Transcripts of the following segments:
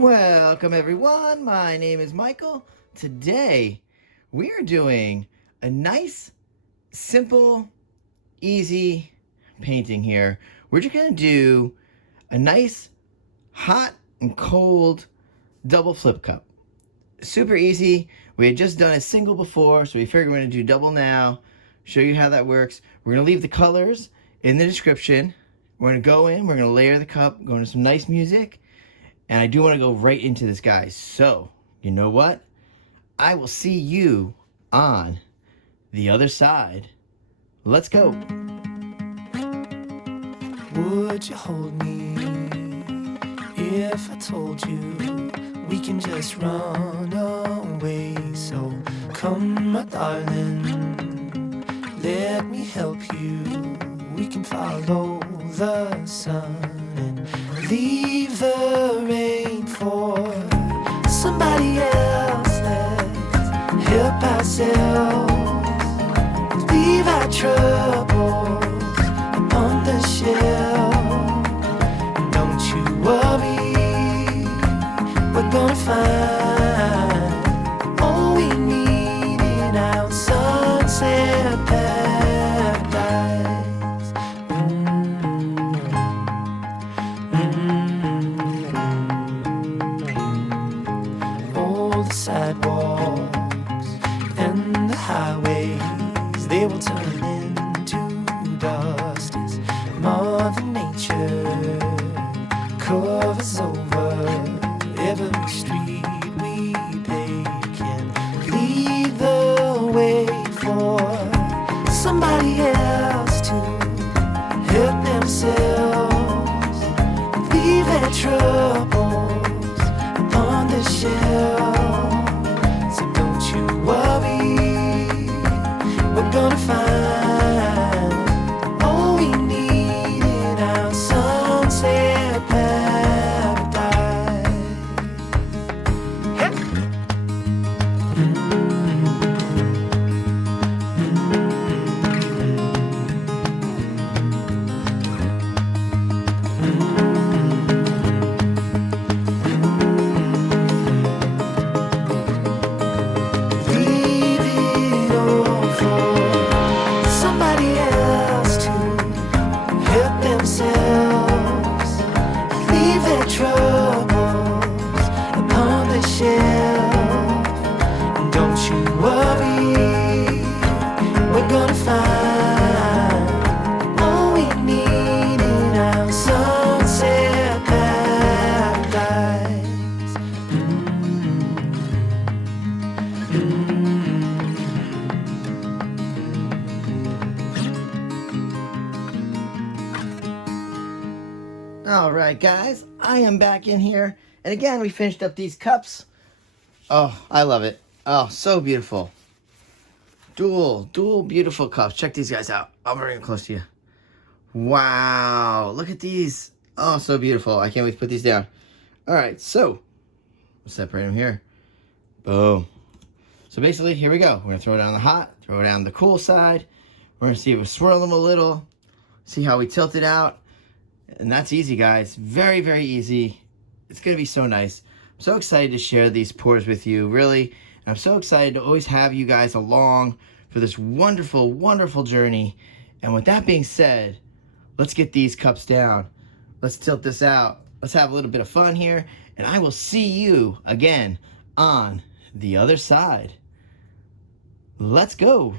Welcome everyone, my name is Michael. Today we are doing a nice, simple, easy painting here. We're just gonna do a nice, hot and cold double flip cup. Super easy. We had just done a single before, so we figured we're gonna do double now. Show you how that works. We're gonna leave the colors in the description. We're gonna go in, we're gonna layer the cup, go into some nice music. And I do want to go right into this, guys. So, you know what? I will see you on the other side. Let's go. Would you hold me if I told you we can just run away? So come, my darling, let me help you. We can follow the sun and leave the rain for somebody else. Let's help ourselves, leave our troubles on the shelf. Don't you worry, we're gonna find all we need in our sunset paradise. All the sidewalks and the highways, they will turn into dust as Mother Nature covers over every street we take and lead the way for somebody else to help themselves, leave their troubles on the shelf. So don't you worry, we're gonna find all we need in our sunset paradise. Hey. Leave it all for somebody else to help themselves, leave their troubles upon the shelf. And don't you worry, we're gonna find all we need in our sunset paradise. All right, guys, I am back in here. And again, we finished up these cups. Oh, I love it. Oh, so beautiful. Dual beautiful cups. Check these guys out. I'll bring them close to you. Wow, look at these. Oh, so beautiful. I can't wait to put these down. All right, so we'll separate them here. Boom. So basically, here we go. We're gonna throw it down the hot, throw it down the cool side. We're gonna see if we swirl them a little, see how we tilt it out. And that's easy, guys. Very, very easy. It's gonna be so nice. I'm so excited to share these pours with you, really. And I'm so excited to always have you guys along for this wonderful, wonderful journey. And with that being said, let's get these cups down. Let's tilt this out. Let's have a little bit of fun here. And I will see you again on the other side. Let's go.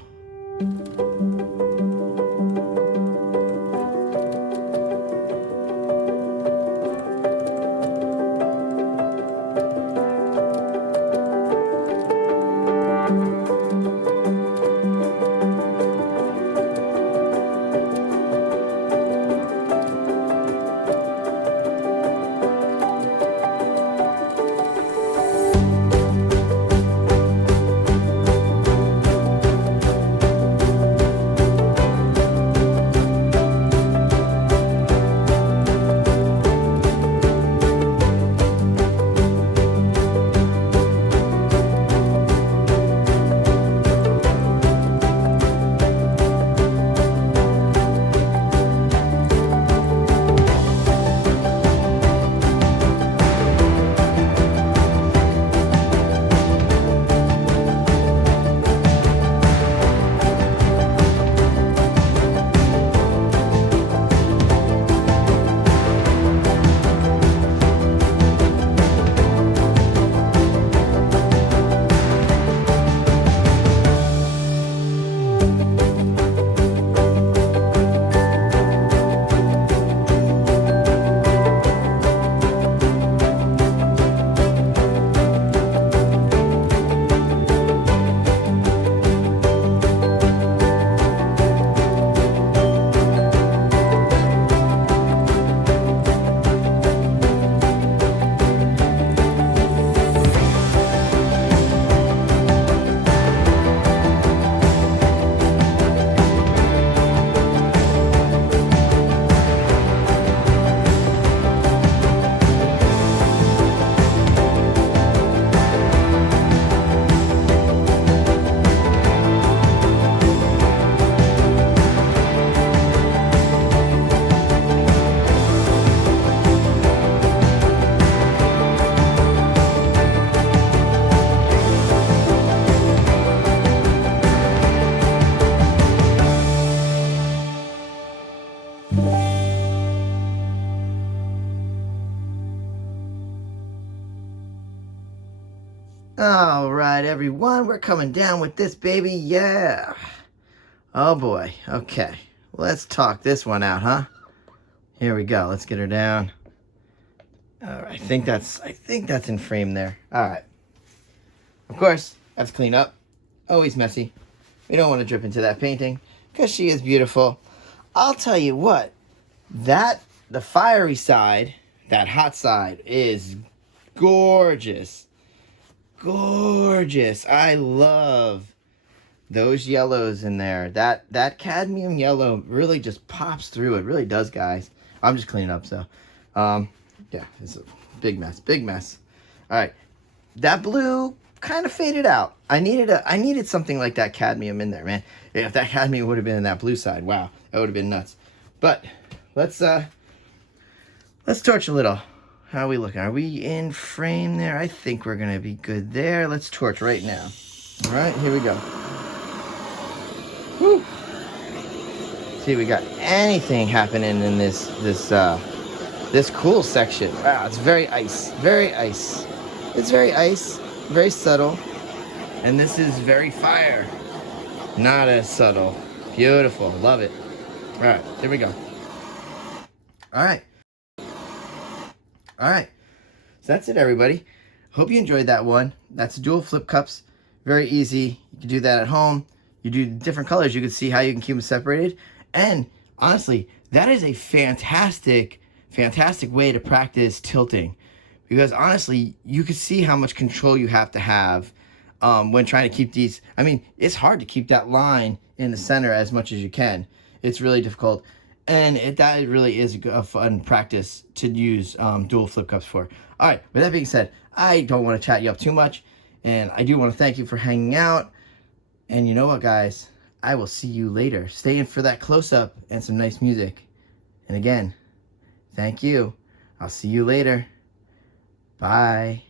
All right, everyone, we're coming down with this baby, yeah. Oh boy, okay. Let's talk this one out, huh? Here we go, let's get her down. All right, I think that's in frame there. All right. Of course, that's clean up. Always messy. We don't want to drip into that painting because she is beautiful. I'll tell you what, the fiery side, that hot side is gorgeous. Gorgeous. I love those yellows in there. That cadmium yellow really just pops through. It really does, guys. I'm just cleaning up, so yeah, it's a big mess. All right, that blue kind of faded out. I needed something like that cadmium in there, man. Yeah, if that cadmium would have been in that blue side, wow, that would have been nuts. But let's torch a little. How are we looking? Are we in frame there? I think we're gonna be good there. Let's torch right now. All right, here we go. Woo. See if we got anything happening in this cool section. Wow, it's very ice. It's very ice, very subtle. And this is very fire. Not as subtle. Beautiful, love it. All right, there we go. All right. So that's it, everybody. Hope you enjoyed that one. That's dual flip cups. Very easy. You can do that at home. You do different colors. You can see how you can keep them separated. And honestly, that is a fantastic way to practice tilting. Because honestly, you can see how much control you have to have when trying to keep these. I mean, it's hard to keep that line in the center as much as you can. It's really difficult. And that really is a fun practice to use dual flip cups for. All right, with that being said, I don't want to chat you up too much. And I do want to thank you for hanging out. And you know what, guys? I will see you later. Stay in for that close-up and some nice music. And again, thank you. I'll see you later. Bye.